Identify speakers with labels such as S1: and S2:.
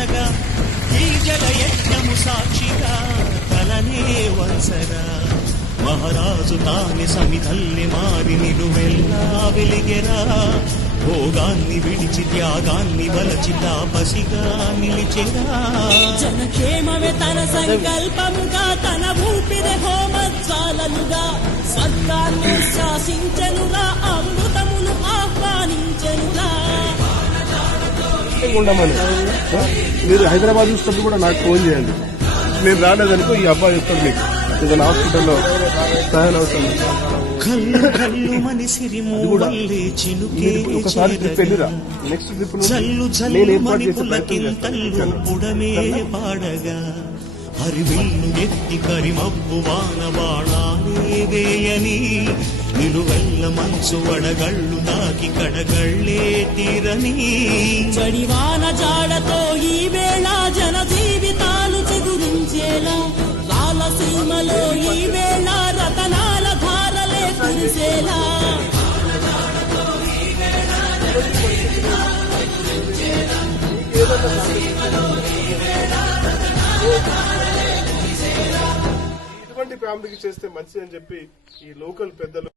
S1: పంచగా ఈ జల యజ్ఞము సాక్షిగా తలనే వంచగా మహారాజు తాని సమిధల్ని మారి నిలువెల్లా వెలిగెరా. భోగాన్ని విడిచి త్యాగాన్ని బలచి తాపసిగా నిలిచెరా.
S2: జనక్షేమమే తన సంకల్పముగా తన ఊపిరి హోమజ్వాలలుగా స్వర్గాన్ని శాసించను.
S3: ఉండమని. ఆ? మీరు హైదరాబాద్ చూసినప్పుడు కూడా నాకు ఫోన్ చేయండి. నేను రాలేదనుకో ఈ అబ్బాయి చెప్తాడు మీకు. ఏదైనా హాస్పిటల్లో సహాయం అవుతుంది ఒకసారి ట్రిప్ వెళ్ళిరా. నెక్స్ట్ ట్రిప్ నేను ఏర్పాటు
S1: మణి
S3: చేసే ప్రయత్నం చేస్తాను.
S1: పుడమే ఎత్తి కరిమబ్బు వాన బాణాలే వేయని నిలువెల్ల మనసు వడగళ్ళు తాకి కడగళ్ళే తీరని
S2: చడివాన జాడతో ఈ వేళ జన జీవితాలు చెగురించేలా రాలసీమలో ఈ వేళ రతనాల ధారలే కురిసేలా.
S3: ఇటువంటి ఫ్యామిలీకి చేస్తే మంచిది అని చెప్పి ఈ లోకల్ పెద్దలు